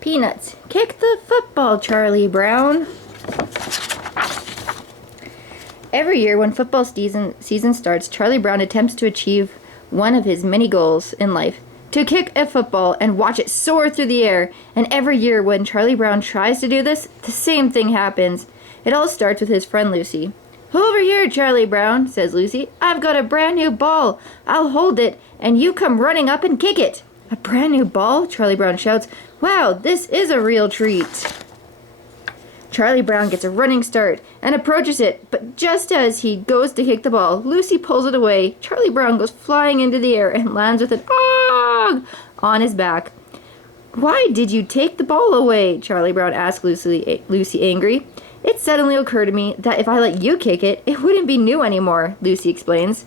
Peanuts. Kick the football, Charlie Brown. Every year when football season starts, Charlie Brown attempts to achieve one of his many goals in life. To kick a football and watch it soar through the air. And every year when Charlie Brown tries to do this, the same thing happens. It all starts with his friend Lucy. "Over here, Charlie Brown," says Lucy. "I've got a brand new ball. I'll hold it, and you come running up and kick it." "A brand new ball?" Charlie Brown shouts. "Wow, this is a real treat." Charlie Brown gets a running start and approaches it, but just as he goes to kick the ball, Lucy pulls it away. Charlie Brown goes flying into the air and lands with an "Ogh!" on his back. "Why did you take the ball away?" Charlie Brown asked Lucy angry. "It suddenly occurred to me that if I let you kick it, it wouldn't be new anymore," Lucy explains.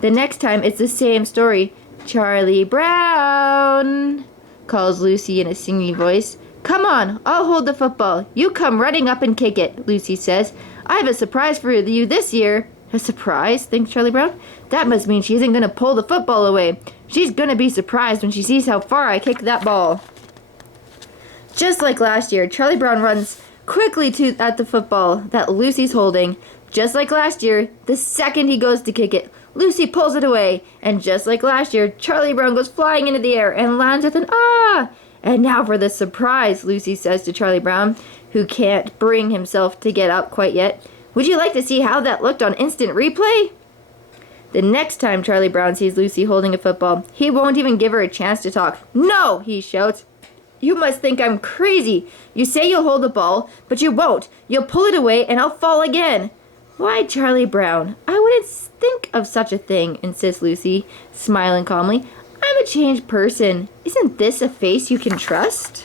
The next time, it's the same story. "Charlie Brown," calls Lucy in a singing voice. "Come on, I'll hold the football. You come running up and kick it," Lucy says. "I have a surprise for you this year." "A surprise?" thinks Charlie Brown. "That must mean she isn't going to pull the football away. She's going to be surprised when she sees how far I kick that ball." Just like last year, Charlie Brown runs quickly at the football that Lucy's holding. Just like last year, the second he goes to kick it, Lucy pulls it away. And just like last year, Charlie Brown goes flying into the air and lands with an "Ah!" "And now for the surprise," Lucy says to Charlie Brown, who can't bring himself to get up quite yet. "Would you like to see how that looked on instant replay?" The next time Charlie Brown sees Lucy holding a football, he won't even give her a chance to talk. "No!" he shouts. "You must think I'm crazy. You say you'll hold the ball, but you won't. You'll pull it away and I'll fall again." "Why, Charlie Brown, I wouldn't think of such a thing," insists Lucy, smiling calmly. "I'm a changed person. Isn't this a face you can trust?"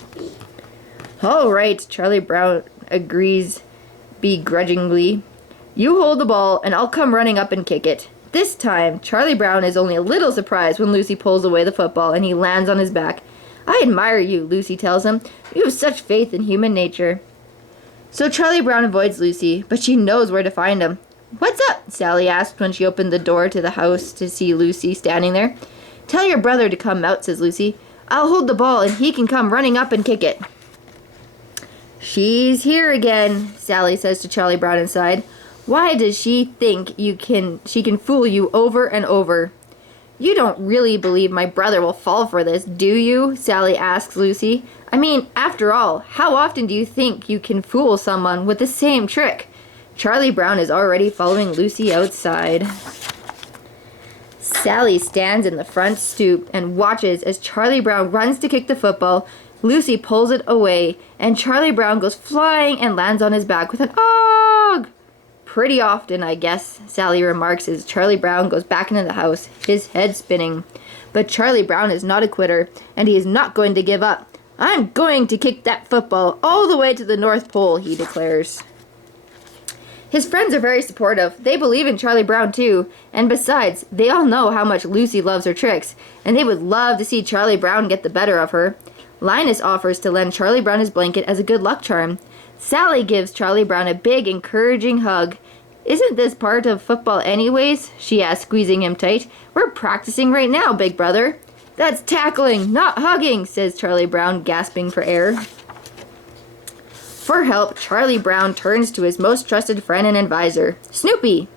"All right," Charlie Brown agrees begrudgingly. "You hold the ball and I'll come running up and kick it." This time, Charlie Brown is only a little surprised when Lucy pulls away the football and he lands on his back. "I admire you," Lucy tells him. "You have such faith in human nature." So Charlie Brown avoids Lucy, but she knows where to find him. "What's up?" Sally asked when she opened the door to the house to see Lucy standing there. "Tell your brother to come out," says Lucy. "I'll hold the ball and he can come running up and kick it." "She's here again," Sally says to Charlie Brown inside. "Why does she think she can fool you over and over?" "You don't really believe my brother will fall for this, do you?" Sally asks Lucy. "I mean, after all, how often do you think you can fool someone with the same trick?" Charlie Brown is already following Lucy outside. Sally stands in the front stoop and watches as Charlie Brown runs to kick the football. Lucy pulls it away, and Charlie Brown goes flying and lands on his back with an "Ogh!" "Pretty often, I guess," Sally remarks as Charlie Brown goes back into the house, his head spinning. But Charlie Brown is not a quitter, and he is not going to give up. "I'm going to kick that football all the way to the North Pole," he declares. His friends are very supportive. They believe in Charlie Brown too, and besides, they all know how much Lucy loves her tricks, and they would love to see Charlie Brown get the better of her. Linus offers to lend Charlie Brown his blanket as a good luck charm. Sally gives Charlie Brown a big, encouraging hug. "Isn't this part of football anyways?" she asks, squeezing him tight. "We're practicing right now, big brother." "That's tackling, not hugging," says Charlie Brown, gasping for air. For help, Charlie Brown turns to his most trusted friend and advisor, Snoopy.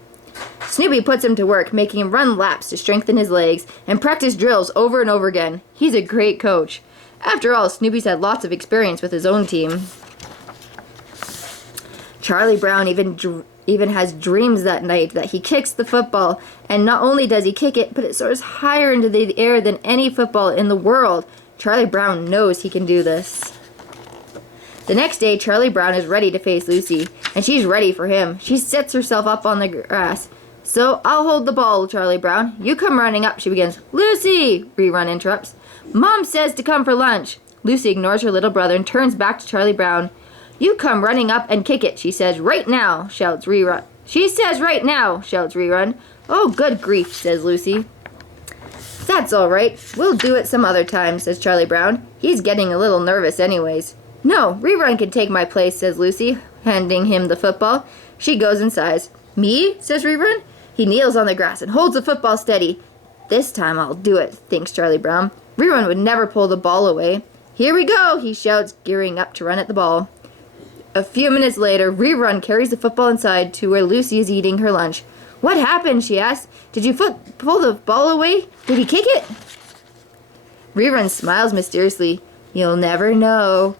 Snoopy puts him to work, making him run laps to strengthen his legs and practice drills over and over again. He's a great coach. After all, Snoopy's had lots of experience with his own team. Charlie Brown even has dreams that night that he kicks the football, and not only does he kick it, but it soars higher into the air than any football in the world. Charlie Brown knows he can do this. The next day, Charlie Brown is ready to face Lucy, and she's ready for him. She sets herself up on the grass. "So I'll hold the ball, Charlie Brown. You come running up," she begins. "Lucy!" Rerun interrupts. "Mom says to come for lunch." Lucy ignores her little brother and turns back to Charlie Brown. "You come running up and kick it," she says. "Right now," shouts Rerun. "She says right now," shouts Rerun. "Oh, good grief," says Lucy. "That's all right. We'll do it some other time," says Charlie Brown. He's getting a little nervous anyways. "No, Rerun can take my place," says Lucy, handing him the football. She goes and sighs. "Me?" says Rerun. He kneels on the grass and holds the football steady. "This time I'll do it," thinks Charlie Brown. Rerun would never pull the ball away. Here we go, he shouts, gearing up to run at the ball. A few minutes later, Rerun carries the football inside to where Lucy is eating her lunch. What happened, she asks. Did you pull the ball away? Did he kick it? Rerun smiles mysteriously. You'll never know.